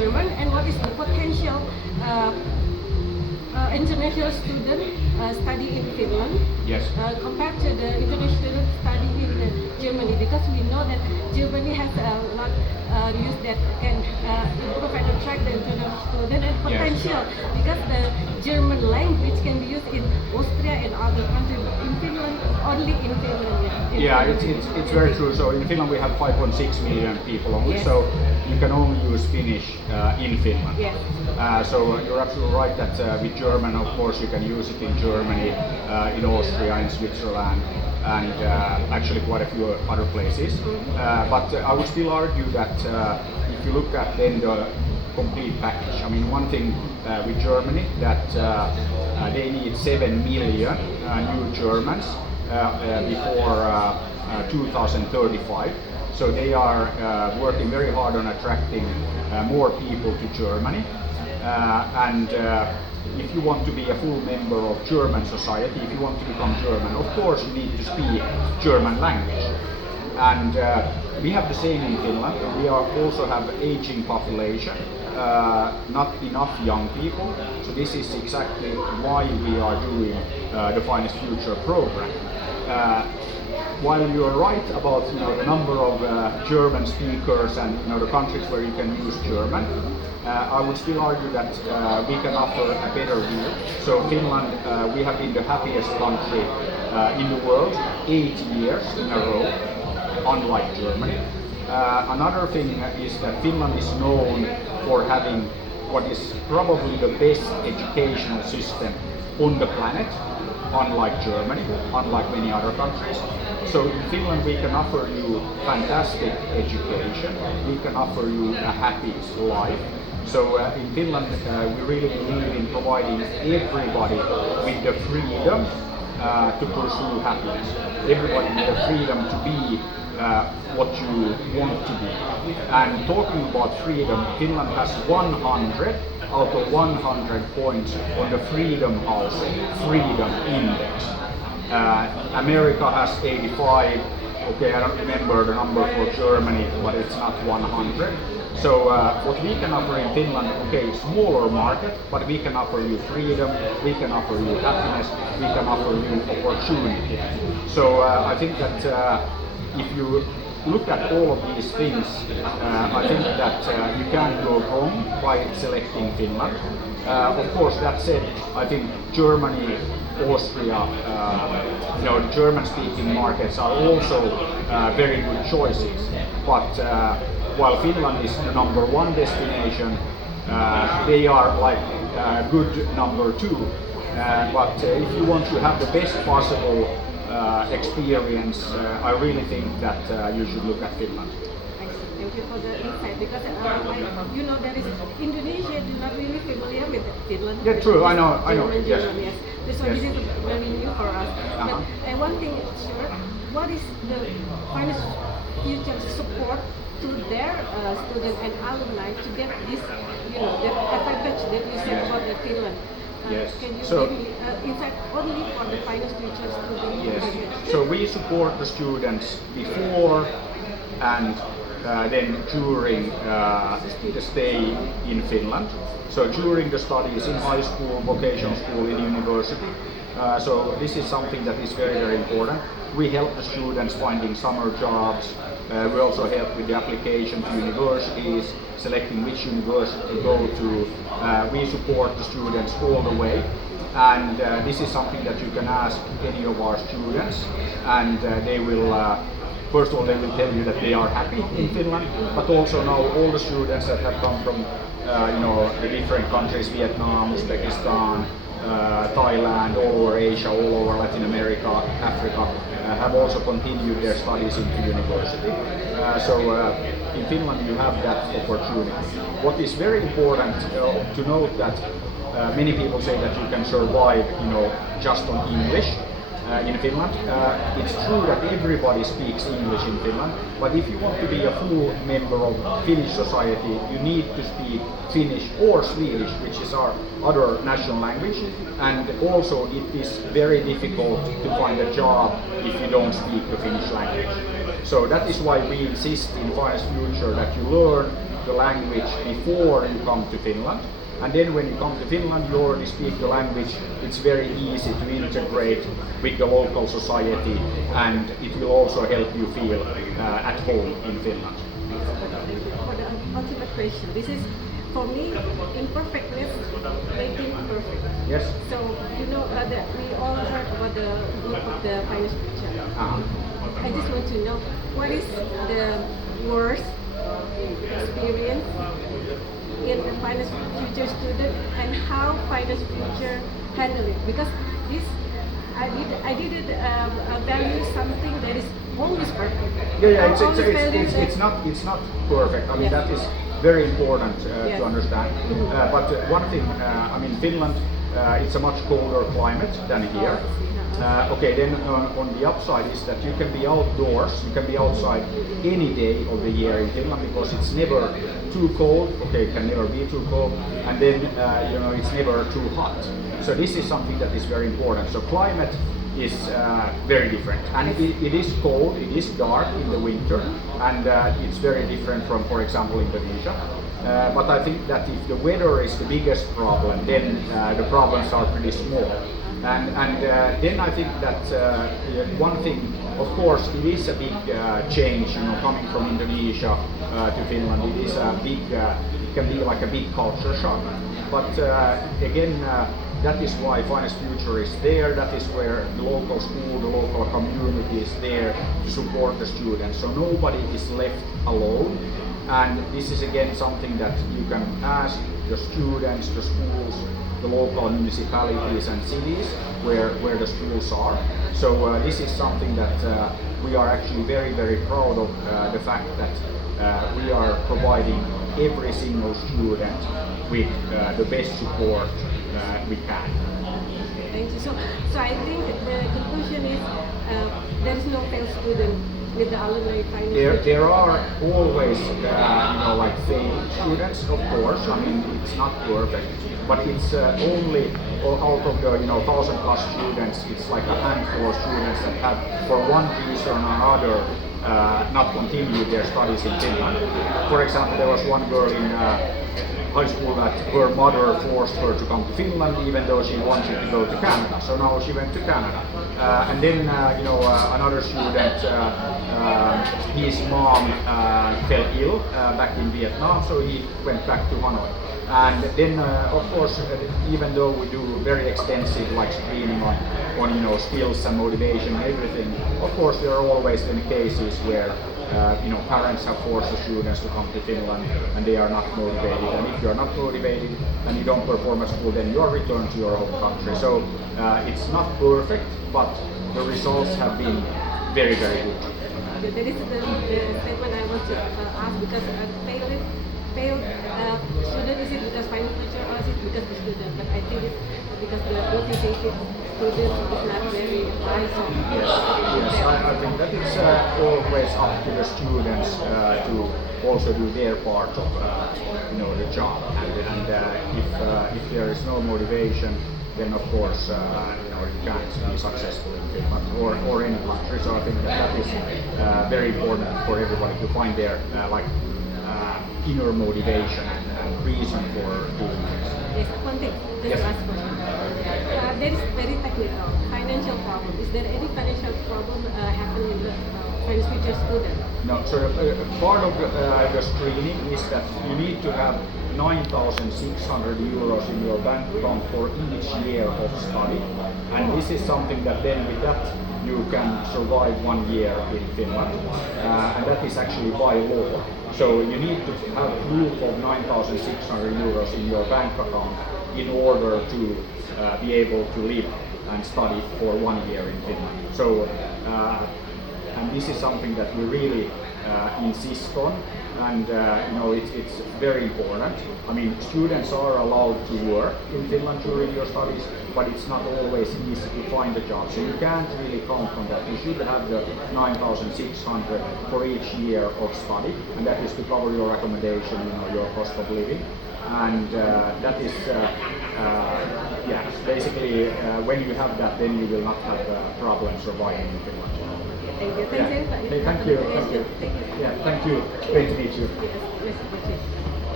German, and what is the potential international student study in Finland compared to the international study in Germany, because we know that Germany has a lot news that can improve and attract the international student and potential, because the German language can be used in Austria and other countries. In Finland, only in Finland. It's very true. So in Finland we have 5.6 million people only, so you can only use Finnish in Finland. So you're absolutely right that with German, of course, you can use it in Germany, in Austria, in Switzerland, and actually quite a few other places. But I would still argue that if you look at then the complete package, I mean, one thing with Germany that they need 7 million new Germans before 2035. So they are working very hard on attracting more people to Germany. And if you want to be a full member of German society, if you want to become German, of course you need to speak German language. And we have the same in Finland. We also have aging population, not enough young people. So this is exactly why we are doing the Finest Future program. While you are right about the number of German speakers and the countries where you can use German, I would still argue that we can offer a better deal. So Finland, we have been the happiest country in the world 8 years in a row, unlike Germany. Another thing is that Finland is known for having what is probably the best educational system on the planet, unlike Germany, unlike many other countries. So in Finland we can offer you fantastic education, we can offer you a happy life. So in Finland we really believe in providing everybody with the freedom to pursue happiness, everybody with the freedom to be what you want to be. And talking about freedom, Finland has 100 out of 100 points on the Freedom House Freedom Index. America has 85. Okay, I don't remember the number for Germany, but it's not 100. So what we can offer in Finland, okay, smaller market, but we can offer you freedom, we can offer you happiness, we can offer you opportunity. So I think that if you look at all of these things, I think that you can't go wrong by selecting Finland. Of course, that said, I think Germany, Austria, the German-speaking markets are also very good choices. But while Finland is the number one destination, they are like good number two. But if you want to have the best possible experience, I really think that you should look at Finland. Thank you for the insight, because there is Indonesia do not really familiar with Finland. Yeah, true. I know. Yes. So this is very new for us. But one thing is sure, what is the Finest Future support to their students and alumni to get this, the advantage that you said about the Finland? Can you give me insight only for the Finest Future students? Yes. So we support the students before and then during the stay in Finland. So during the studies in high school, vocational school, in university. So this is something that is very, very important. We help the students finding summer jobs. We also help with the application to universities, selecting which university to go to. We support the students all the way. And this is something that you can ask any of our students, and they will first of all, they will tell you that they are happy in Finland, but also now all the students that have come from the different countries, Vietnam, Uzbekistan, Thailand, all over Asia, all over Latin America, Africa, have also continued their studies into university. So in Finland you have that opportunity. What is very important to note that many people say that you can survive, just on English. In Finland. It's true that everybody speaks English in Finland, but if you want to be a full member of Finnish society, you need to speak Finnish or Swedish, which is our other national language, and also it is very difficult to find a job if you don't speak the Finnish language. So that is why we insist in Finest Future that you learn the language before you come to Finland. And then when you come to Finland, you already speak the language. It's very easy to integrate with the local society, and it will also help you feel at home in Finland. For the ultimate question, this is for me imperfectness making perfect. Yes. So you know that we all heard about the book of the finance future. I just want to know what is the worst experience in the finance future student and how finance future handle it, because this I did value something that is always perfect. It's not perfect. I mean, that is very important to understand. But one thing, I mean, Finland, it's a much colder climate than here. Okay, then on the upside is that you can be outdoors, you can be outside any day of the year in Finland because it's never too cold. Okay, it can never be too cold, and then it's never too hot. So this is something that is very important. So climate is very different, and it is cold, it is dark in the winter, and it's very different from, for example, Indonesia. But I think that if the weather is the biggest problem, then the problems are pretty small. And then I think that one thing, of course, it is a big change, coming from Indonesia to Finland. It is a big, it can be like a big culture shock. But again, that is why Finance Future is there. That is where the local school, the local community is there to support the students. So nobody is left alone. And this is again something that you can ask the students, the schools, the local municipalities and cities where the schools are. So this is something that we are actually very, very proud of, the fact that we are providing every single student with the best support we can. Thank you. So I think the conclusion is there is no failed student with the alumni finance. There are always like failed students, of course. I mean, it's not perfect, but it's only out of the 1,000 plus students, it's like a handful of students that have, for one reason or another, not continued their studies in Finland. For example, there was one girl in high school that her mother forced her to come to Finland even though she wanted to go to Canada. So now she went to Canada. And then another student, his mom fell ill back in Vietnam, so he went back to Hanoi. And then, of course, even though we do very extensive screening on skills and motivation and everything, of course there are always then cases where parents have forced the students to come to Finland and they are not motivated. And if you are not motivated and you don't perform at school, then you are returned to your home country. So it's not perfect, but the results have been very, very good. That is the statement I want to ask, because failed student, is it because finance future or is it because the student? But I think it's because the motivated student is not very high. So yes, I think that it's always up to the students to also do their part of the job. And if there is no motivation, then of course you can't be successful in Finland or any country. So I think that is very important for everybody to find their inner motivation and reason for doing this. Yes, one thing, just last question. That is very technical. Financial problem. Is there any financial problem happening in the finance future student? No. So part of the screening is that you need to have 9,600 euros in your bank account for each year of study, and this is something that then with that you can survive 1 year in Finland, and that is actually by law. So you need to have proof of 9,600 euros in your bank account in order to be able to live and study for 1 year in Finland. So and this is something that we really insist on, and it's very important. I mean, students are allowed to work in Finland during your studies, but it's not always easy to find a job. So you can't really count on that. You should have the 9,600 for each year of study, and that is to cover your accommodation, your cost of living, and that is basically when you have that, then you will not have problems surviving in Finland. Thank you. Thank you. Thank you. Yeah, thank you. Great to meet you. Yes,